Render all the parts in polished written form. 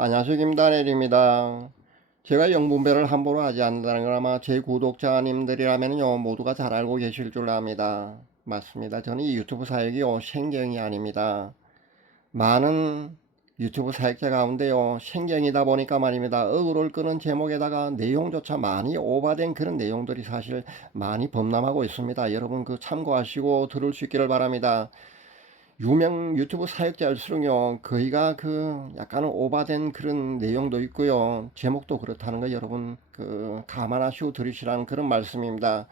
안녕하세요. 김다넬입니다. 제가 영분별을 함부로 하지 않는다는 걸 아마 제 구독자님들이라면요 모두가 잘 알고 계실 줄 압니다. 맞습니다. 저는 이 유튜브 사역이요 생경이 아닙니다. 많은 유튜브 사역자 가운데요 생경이다 보니까 말입니다. 어그로를 끄는 제목에다가 내용조차 많이 오바된 그런 내용들이 사실 많이 범람하고 있습니다. 여러분 그 참고하시고 들을 수 있기를 바랍니다. 유명 유튜브 사역자일수록요 거의가 그 약간은 오바된 그런 내용도 있고요 제목도 그렇다는 거 여러분 그 감안하시고 들으시라는 그런 말씀입니다.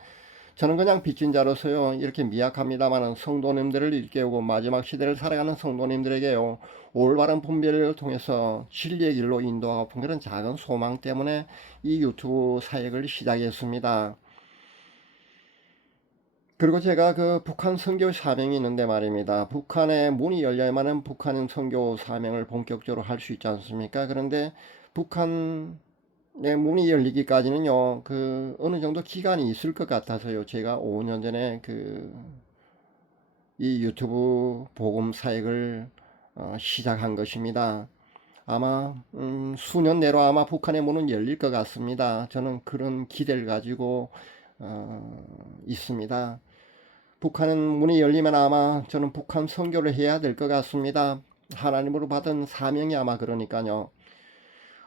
저는 그냥 빚진 자로서요 이렇게 미약합니다마는 성도님들을 일깨우고 마지막 시대를 살아가는 성도님들에게요 올바른 분별을 통해서 진리의 길로 인도하고 그런 작은 소망 때문에 이 유튜브 사역을 시작했습니다. 그리고 제가 그 북한 선교 사명이 있는데 말입니다. 북한의 문이 열려야만은 북한 선교 사명을 본격적으로 할 수 있지 않습니까? 그런데 북한의 문이 열리기까지는요, 그 어느 정도 기간이 있을 것 같아서요. 제가 5년 전에 그 이 유튜브 복음 사역을 시작한 것입니다. 아마 수년 내로 아마 북한의 문은 열릴 것 같습니다. 저는 그런 기대를 가지고 있습니다. 북한 문이 열리면 아마 저는 북한 선교를 해야 될 것 같습니다. 하나님으로 받은 사명이 아마 그러니까요.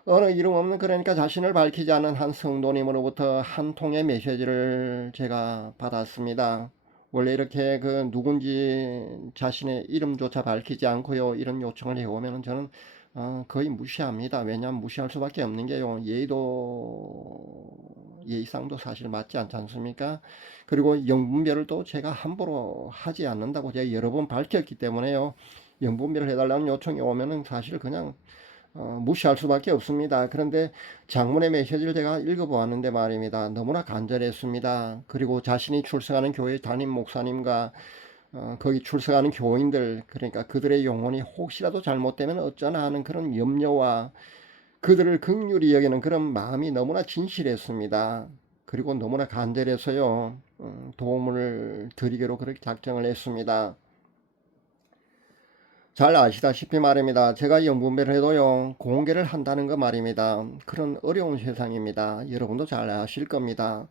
어느 이름 없는 그러니까 자신을 밝히지 않은 한 성도님으로부터 한 통의 메시지를 제가 받았습니다. 원래 이렇게 그 누군지 자신의 이름조차 밝히지 않고요 이런 요청을 해오면 저는 거의 무시합니다. 왜냐하면 무시할 수밖에 없는 게요 예의상도 사실 맞지 않지 않습니까? 그리고 영분별을 또 제가 함부로 하지 않는다고 제가 여러 번 밝혔기 때문에요 영분별을 해달라는 요청이 오면은 사실 그냥 무시할 수밖에 없습니다. 그런데 장문의 메시지를 제가 읽어보았는데 말입니다. 너무나 간절했습니다. 그리고 자신이 출석하는 교회 담임 목사님과 거기 출석하는 교인들 그러니까 그들의 영혼이 혹시라도 잘못되면 어쩌나 하는 그런 염려와 그들을 긍휼히 여기는 그런 마음이 너무나 진실했습니다. 그리고 너무나 간절해서요 도움을 드리기로 그렇게 작정을 했습니다. 잘 아시다시피 말입니다. 제가 영분별을 해도요 공개를 한다는 거 말입니다. 그런 어려운 세상입니다. 여러분도 잘 아실 겁니다.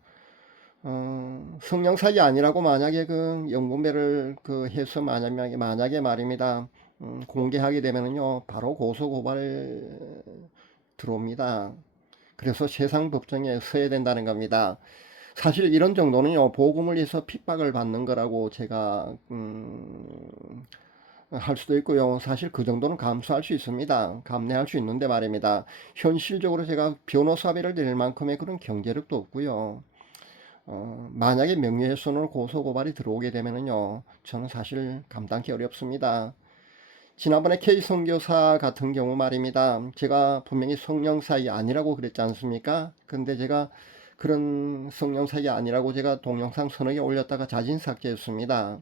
성령사이 아니라고 만약에 그 영분별을 그 해서 만약에 말입니다. 공개하게 되면은요 바로 고소고발 들어옵니다. 그래서 세상 법정에 서야 된다는 겁니다. 사실 이런 정도는요 복음을 위해서 핍박을 받는 거라고 제가 할 수도 있고요. 사실 그 정도는 감수할 수 있습니다. 감내할 수 있는데 말입니다. 현실적으로 제가 변호사비를 낼 만큼의 그런 경제력도 없고요. 만약에 명예훼손으로 고소고발이 들어오게 되면은요, 저는 사실 감당하기 어렵습니다. 지난번에 K 선교사 같은 경우 말입니다. 제가 분명히 성령사이 아니라고 그랬지 않습니까? 근데 제가 그런 성령사이 아니라고 제가 동영상 서너 개 올렸다가 자진 삭제했습니다.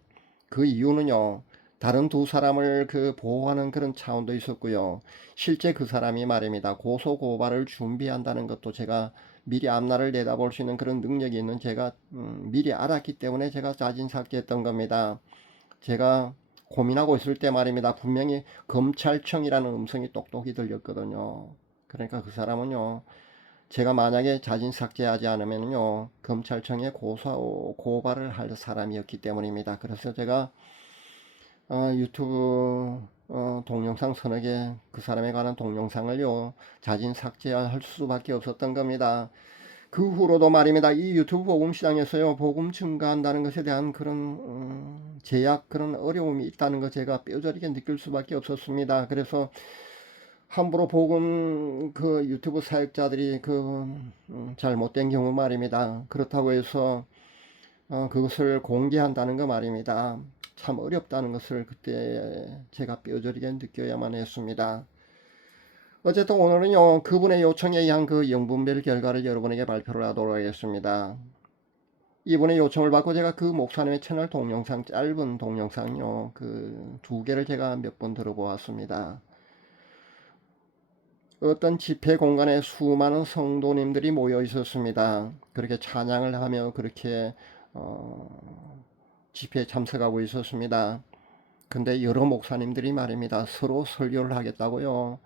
그 이유는요. 다른 두 사람을 그 보호하는 그런 차원도 있었고요. 실제 그 사람이 말입니다. 고소 고발을 준비한다는 것도 제가 미리 앞날을 내다볼 수 있는 그런 능력이 있는 제가 미리 알았기 때문에 제가 자진 삭제했던 겁니다. 제가 고민하고 있을 때 말입니다. 분명히 검찰청이라는 음성이 똑똑히 들렸거든요. 그러니까 그 사람은요. 제가 만약에 자진 삭제하지 않으면요. 검찰청에 고발을 할 사람이었기 때문입니다. 그래서 제가 유튜브 동영상 서너 개 그 사람에 관한 동영상을요 자진 삭제할 수밖에 없었던 겁니다. 그 후로도 말입니다. 이 유튜브 복음 시장에서요 복음 증가한다는 것에 대한 그런 제약 그런 어려움이 있다는 거 제가 뼈저리게 느낄 수밖에 없었습니다. 그래서 함부로 복음 그 유튜브 사역자들이 그 잘못된 경우 말입니다. 그렇다고 해서 그것을 공개한다는 거 말입니다. 참 어렵다는 것을 그때 제가 뼈저리게 느껴야만 했습니다. 어쨌든 오늘은요 그분의 요청에 의한 그 영분별 결과를 여러분에게 발표를 하도록 하겠습니다. 이분의 요청을 받고 제가 그 목사님의 채널 동영상 짧은 동영상요 그 두 개를 제가 몇 번 들어보았습니다. 어떤 집회 공간에 수많은 성도님들이 모여 있었습니다. 그렇게 찬양을 하며 그렇게 집회에 참석하고 있었습니다. 근데 여러 목사님들이 말입니다. 서로 설교를 하겠다고요.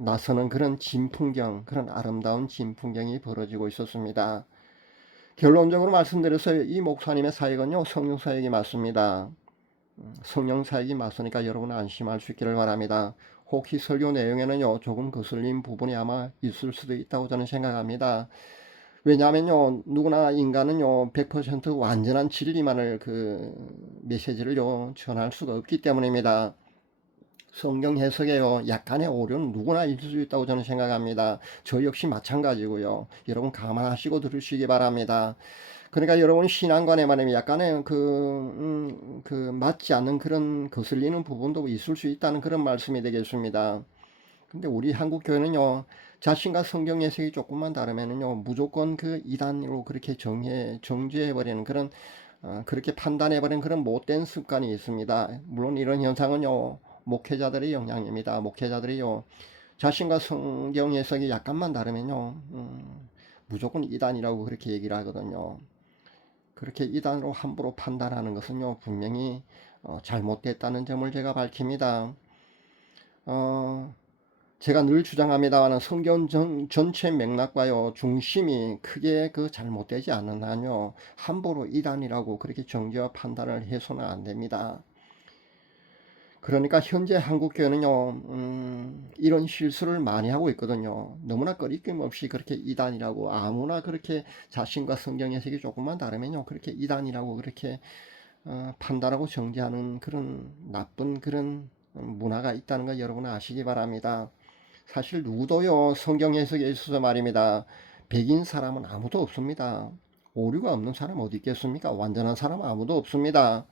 나서는 그런 진풍경, 그런 아름다운 진풍경이 벌어지고 있었습니다. 결론적으로 말씀드려서 이 목사님의 사역은요, 성령 사역이 맞습니다. 성령 사역이 맞으니까 여러분 안심할 수 있기를 바랍니다. 혹시 설교 내용에는요, 조금 거슬린 부분이 아마 있을 수도 있다고 저는 생각합니다. 왜냐하면요, 누구나 인간은요, 100% 완전한 진리만을 메시지를요, 전할 수가 없기 때문입니다. 성경 해석에요, 약간의 오류는 누구나 있을 수 있다고 저는 생각합니다. 저 역시 마찬가지고요. 여러분 감안하시고 들으시기 바랍니다. 그러니까 여러분 신앙관에 말하면 약간의 맞지 않는 그런 거슬리는 부분도 있을 수 있다는 그런 말씀이 되겠습니다. 근데 우리 한국 교회는요, 자신과 성경 해석이 조금만 다르면은요, 무조건 그 이단으로 그렇게 정죄해버리는 그런, 그렇게 판단해버리는 그런 못된 습관이 있습니다. 물론 이런 현상은요, 목회자들의 영향입니다. 목회자들이요, 자신과 성경 해석이 약간만 다르면요, 무조건 이단이라고 그렇게 얘기를 하거든요. 그렇게 이단으로 함부로 판단하는 것은요, 분명히 잘못됐다는 점을 제가 밝힙니다. 제가 늘 주장합니다만 성경 전체 맥락과요, 중심이 크게 잘못되지 않는 한요, 함부로 이단이라고 그렇게 정죄와 판단을 해서는 안 됩니다. 그러니까 현재 한국교회는요, 이런 실수를 많이 하고 있거든요. 너무나 꺼리낌 없이 그렇게 이단이라고 아무나 그렇게 자신과 성경 해석이 조금만 다르면요, 그렇게 이단이라고 그렇게 판단하고 정죄하는 그런 나쁜 그런 문화가 있다는 거 여러분 아시기 바랍니다. 사실 누구도요, 성경 해석에 있어서 말입니다, 백인 사람은 아무도 없습니다. 오류가 없는 사람 어디 있겠습니까? 완전한 사람 아무도 없습니다.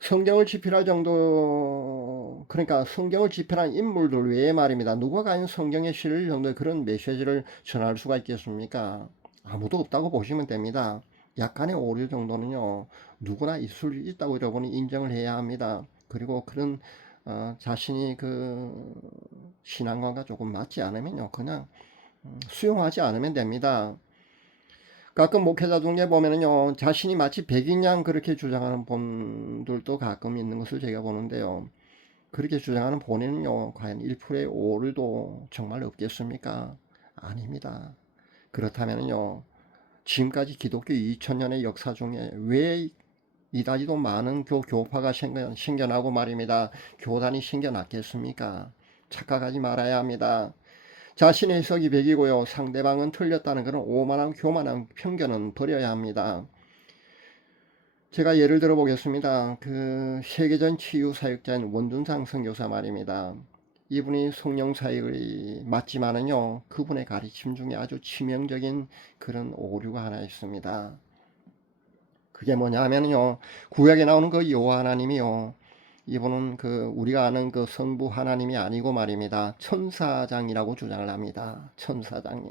성경을 집필할 정도, 그러니까 성경을 집필한 인물들 외에 말입니다, 누가 과연 성경에 실릴 정도의 그런 메시지를 전할 수가 있겠습니까? 아무도 없다고 보시면 됩니다. 약간의 오류 정도는요, 누구나 있을 수 있다고 여러분이 인정을 해야 합니다. 그리고 그런 자신이 신앙관과 조금 맞지 않으면요, 그냥 수용하지 않으면 됩니다. 가끔 목회자 중에 보면은요, 자신이 마치 백인 양 그렇게 주장하는 분들도 가끔 있는 것을 제가 보는데요. 그렇게 주장하는 본인은요, 과연 1%의 오류도 정말 없겠습니까? 아닙니다. 그렇다면요, 지금까지 기독교 2000년의 역사 중에 왜 이다지도 많은 교파가 생겨나고 말입니다, 교단이 생겨났겠습니까? 착각하지 말아야 합니다. 자신의 해석이 100이고요, 상대방은 틀렸다는 그런 오만하고 교만한 편견은 버려야 합니다. 제가 예를 들어 보겠습니다. 세계전 치유 사역자인 원둔상 선교사 말입니다. 이분이 성령 사역이 맞지만은요, 그분의 가르침 중에 아주 치명적인 그런 오류가 하나 있습니다. 그게 뭐냐 하면요, 구약에 나오는 여호와 하나님이요, 이분은 우리가 아는 성부 하나님이 아니고 말입니다, 천사장이라고 주장을 합니다. 천사장.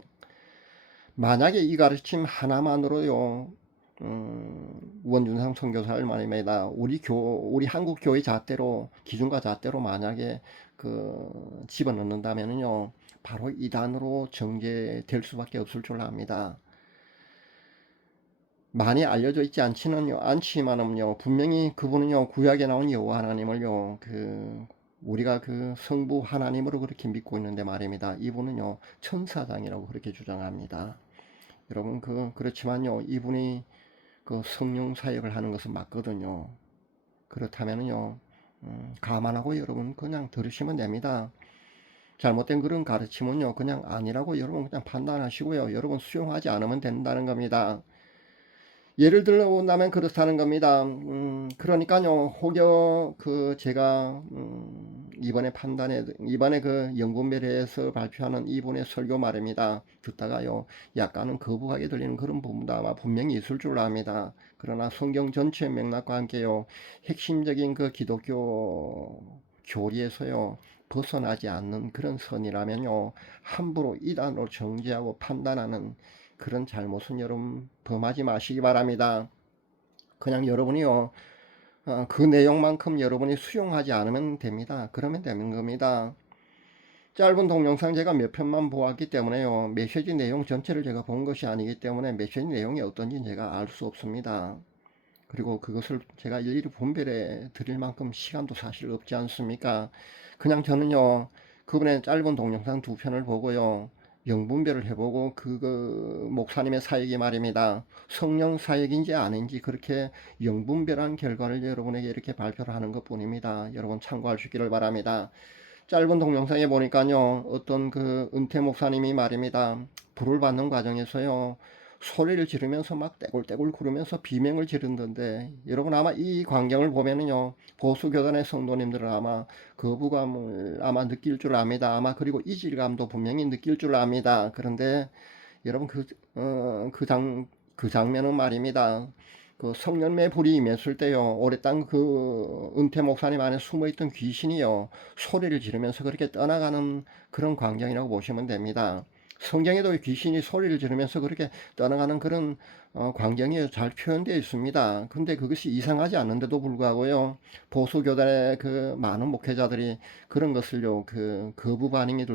만약에 이 가르침 하나만으로요, 원준상 선교사를 말입니다, 우리 한국 교회 잣대로, 기준과 잣대로 만약에 집어넣는다면요, 바로 이단으로 정죄될 수밖에 없을 줄 압니다. 많이 알려져 있지 않지만은요, 분명히 그분은요, 구약에 나온 여호와 하나님을요, 우리가 성부 하나님으로 그렇게 믿고 있는데 말입니다, 이분은요, 천사장이라고 그렇게 주장합니다. 여러분, 그렇지만요, 이분이 성령 사역을 하는 것은 맞거든요. 그렇다면요, 감안하고 여러분 그냥 들으시면 됩니다. 잘못된 그런 가르침은요, 그냥 아니라고 여러분 그냥 판단하시고요, 여러분 수용하지 않으면 된다는 겁니다. 예를 들어 본다면 그렇다는 겁니다. 그러니까요, 혹여 제가 이번에 연구매래에서 발표하는 이분의 설교 말입니다, 듣다가요, 약간은 거부하게 들리는 그런 부분도 아마 분명히 있을 줄 압니다. 그러나 성경 전체 맥락과 함께요, 핵심적인 기독교 교리에서요, 벗어나지 않는 그런 선이라면요, 함부로 이단으로 정죄하고 판단하는 그런 잘못은 여러분 범하지 마시기 바랍니다. 그냥 여러분이요, 그 내용만큼 여러분이 수용하지 않으면 됩니다. 그러면 되는 겁니다. 짧은 동영상 제가 몇 편만 보았기 때문에요, 메시지 내용 전체를 제가 본 것이 아니기 때문에 메시지 내용이 어떤지 제가 알 수 없습니다. 그리고 그것을 제가 일일이 분별해 드릴 만큼 시간도 사실 없지 않습니까? 그냥 저는요, 그분의 짧은 동영상 두 편을 보고요. 영분별을 해보고 그 목사님의 사역이 말입니다. 성령 사역인지 아닌지 그렇게 영분별한 결과를 여러분에게 이렇게 발표를 하는 것 뿐입니다. 여러분 참고할 수 있기를 바랍니다. 짧은 동영상에 보니까요, 어떤 그 은퇴 목사님이 말입니다. 불을 받는 과정에서요, 소리를 지르면서 막 떼굴떼굴 구르면서 비명을 지른던데, 여러분 아마 이 광경을 보면은요, 보수교단의 성도님들은 아마 거부감을 아마 느낄 줄 압니다. 아마 그리고 이질감도 분명히 느낄 줄 압니다. 그런데 여러분 그 장면은 말입니다. 그 성년매 불이 임했을 때요, 오래 땅 그 은퇴 목사님 안에 숨어있던 귀신이요, 소리를 지르면서 그렇게 떠나가는 그런 광경이라고 보시면 됩니다. 성경에도 귀신이 소리를 지르면서 그렇게 떠나가는 그런 광경이 잘 표현되어 있습니다. 근데 그것이 이상하지 않는데도 불구하고요, 보수교단의 그 많은 목회자들이 그런 것을요, 그 거부 반응이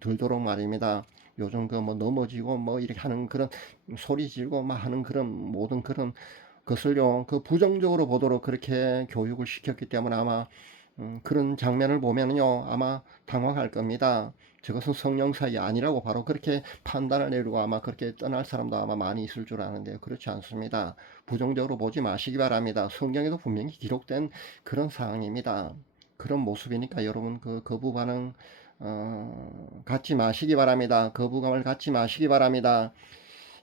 들도록 말입니다. 요즘 그 뭐 넘어지고 뭐 이렇게 하는 그런 소리 지르고 막 하는 그런 모든 그런 것을요, 그 부정적으로 보도록 그렇게 교육을 시켰기 때문에 아마 그런 장면을 보면은요, 아마 당황할 겁니다. 저것은 성령사이 아니라고 바로 그렇게 판단을 내리고 아마 그렇게 떠날 사람도 아마 많이 있을 줄 아는데요. 그렇지 않습니다. 부정적으로 보지 마시기 바랍니다. 성경에도 분명히 기록된 그런 상황입니다. 그런 모습이니까 여러분 그 거부 반응 갖지 마시기 바랍니다. 거부감을 갖지 마시기 바랍니다.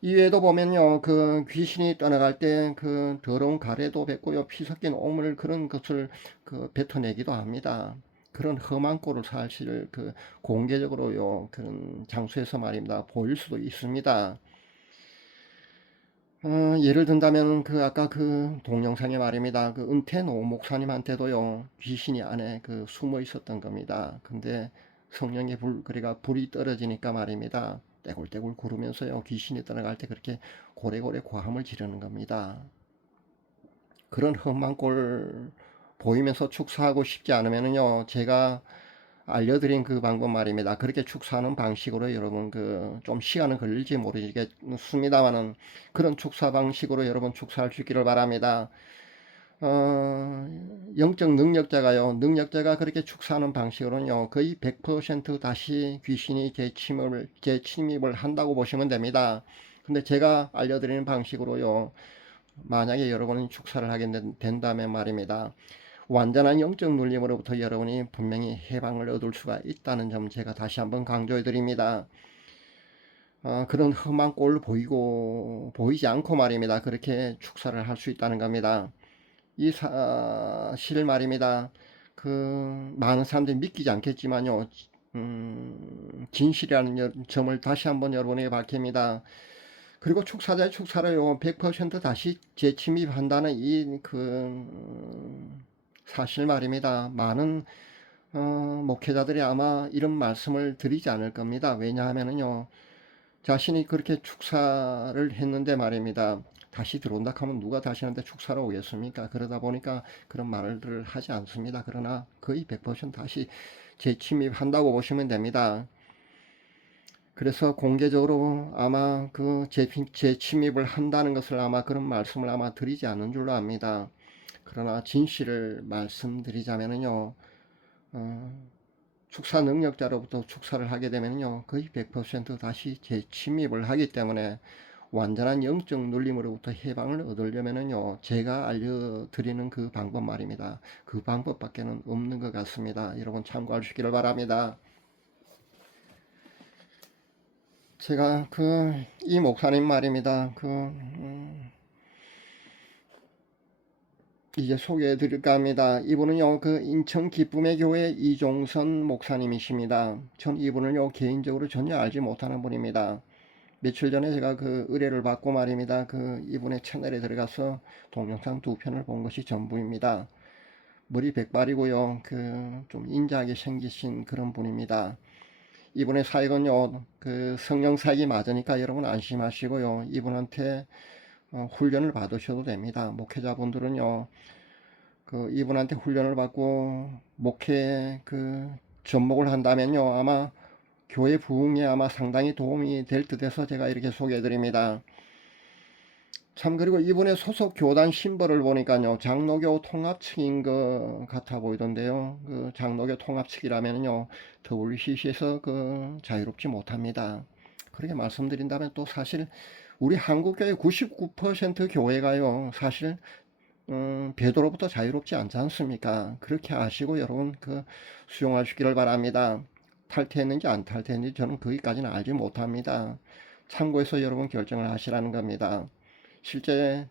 이외에도 보면요, 그 귀신이 떠나갈 때 그 더러운 가래도 뱉고요, 피 섞인 오물 그런 것을 그 뱉어내기도 합니다. 그런 험한 꼴을 사실 그 공개적으로요, 그런 장소에서 말입니다, 보일 수도 있습니다. 예를 든다면 그 아까 그 동영상에 말입니다. 그 은퇴 노 목사님한테도요, 귀신이 안에 그 숨어 있었던 겁니다. 근데 성령의 그러니까 불이 떨어지니까 말입니다, 떼굴떼굴 구르면서요, 귀신이 떠나갈 때 그렇게 고래고래 고함을 지르는 겁니다. 그런 험한 꼴 보이면서 축사하고 싶지 않으면요, 제가 알려드린 그 방법 말입니다. 그렇게 축사하는 방식으로 여러분 그 좀 시간은 걸릴지 모르겠습니다만은 그런 축사 방식으로 여러분 축사할 수 있기를 바랍니다. 영적 능력자가 그렇게 축사하는 방식으로는요, 거의 100% 다시 귀신이 재침입을 한다고 보시면 됩니다. 근데 제가 알려드리는 방식으로요, 만약에 여러분이 축사를 하게 된다면 말입니다, 완전한 영적 눌림으로부터 여러분이 분명히 해방을 얻을 수가 있다는 점 제가 다시 한번 강조해 드립니다. 그런 험한 꼴 보이지 않고 말입니다, 그렇게 축사를 할 수 있다는 겁니다. 이 사실 말입니다, 그 많은 사람들이 믿기지 않겠지만요, 진실이라는 점을 다시 한번 여러분에게 밝힙니다. 그리고 축사자의 축사를요, 100% 다시 재침입한다는 이 사실 말입니다. 많은 목회자들이 아마 이런 말씀을 드리지 않을 겁니다. 왜냐하면요, 자신이 그렇게 축사를 했는데 말입니다, 다시 들어온다 하면 누가 다시 한테 축사로 오겠습니까? 그러다 보니까 그런 말을 하지 않습니다. 그러나 거의 100% 다시 재침입한다고 보시면 됩니다. 그래서 공개적으로 아마 그 재침입을 한다는 것을 아마 그런 말씀을 아마 드리지 않는 줄로 압니다. 그러나 진실을 말씀드리자면요, 축사 능력자로부터 축사를 하게 되면요, 거의 100% 다시 재침입을 하기 때문에 완전한 영적 눌림으로부터 해방을 얻으려면요, 제가 알려드리는 그 방법 말입니다, 그 방법밖에는 없는 것 같습니다. 여러분 참고할 수 있기를 바랍니다. 제가 이 목사님 말입니다, 이제 소개해 드릴까 합니다. 이분은요, 그 인천 기쁨의 교회 이종선 목사님이십니다. 전 이분을요, 개인적으로 전혀 알지 못하는 분입니다. 며칠 전에 제가 그 의뢰를 받고 말입니다, 그 이분의 채널에 들어가서 동영상 두 편을 본 것이 전부입니다. 머리 백발이고요, 그 좀 인자하게 생기신 그런 분입니다. 이분의 사역은요, 그 성령 사역이 맞으니까 여러분 안심하시고요, 이분한테 훈련을 받으셔도 됩니다. 목회자분들은요, 그 이분한테 훈련을 받고 목회 접목을 한다면요, 아마 교회 부흥에 아마 상당히 도움이 될 듯해서 제가 이렇게 소개해 드립니다. 참 그리고 이번에 소속 교단 심벌을 보니까요 장로교 통합 측인 것 같아 보이던데요. 그 장로교 통합 측이라면요 WCC에서 그 자유롭지 못합니다. 그렇게 말씀드린다면 또 사실 우리 한국교회 99% 교회가요 사실 배도로부터 자유롭지 않지 않습니까? 그렇게 아시고 여러분 그 수용하시기를 바랍니다. 탈퇴했는지 안 탈퇴했는지 저는 거기까지는 알지 못합니다. 참고해서 여러분 결정을 하시라는 겁니다. 실제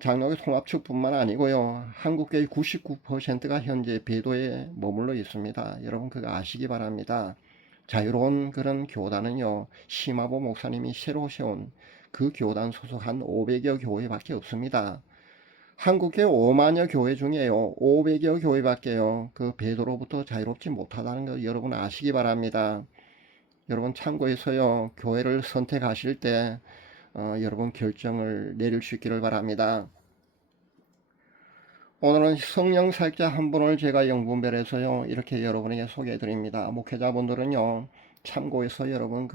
장로교 통합측뿐만 아니고요. 한국교회 99%가 현재 배도에 머물러 있습니다. 여러분 그거 아시기 바랍니다. 자유로운 그런 교단은요. 심화보 목사님이 새로 세운 그 교단 소속 한 500여 교회밖에 없습니다. 한국의 5만여 교회 중에요 500여 교회밖에요 그 배도로부터 자유롭지 못하다는 거 여러분 아시기 바랍니다. 여러분 참고해서요 교회를 선택하실 때 여러분 결정을 내릴 수 있기를 바랍니다. 오늘은 성령 사역자 한 분을 제가 영분별해서요 이렇게 여러분에게 소개해 드립니다. 목회자분들은요 참고해서 여러분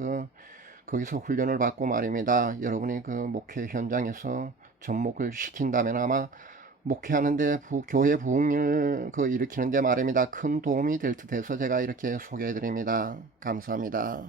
거기서 훈련을 받고 말입니다. 여러분이 그 목회 현장에서 접목을 시킨다면 아마 목회하는데 교회 부흥을 일으키는데 말입니다. 큰 도움이 될 듯해서 제가 이렇게 소개해 드립니다. 감사합니다.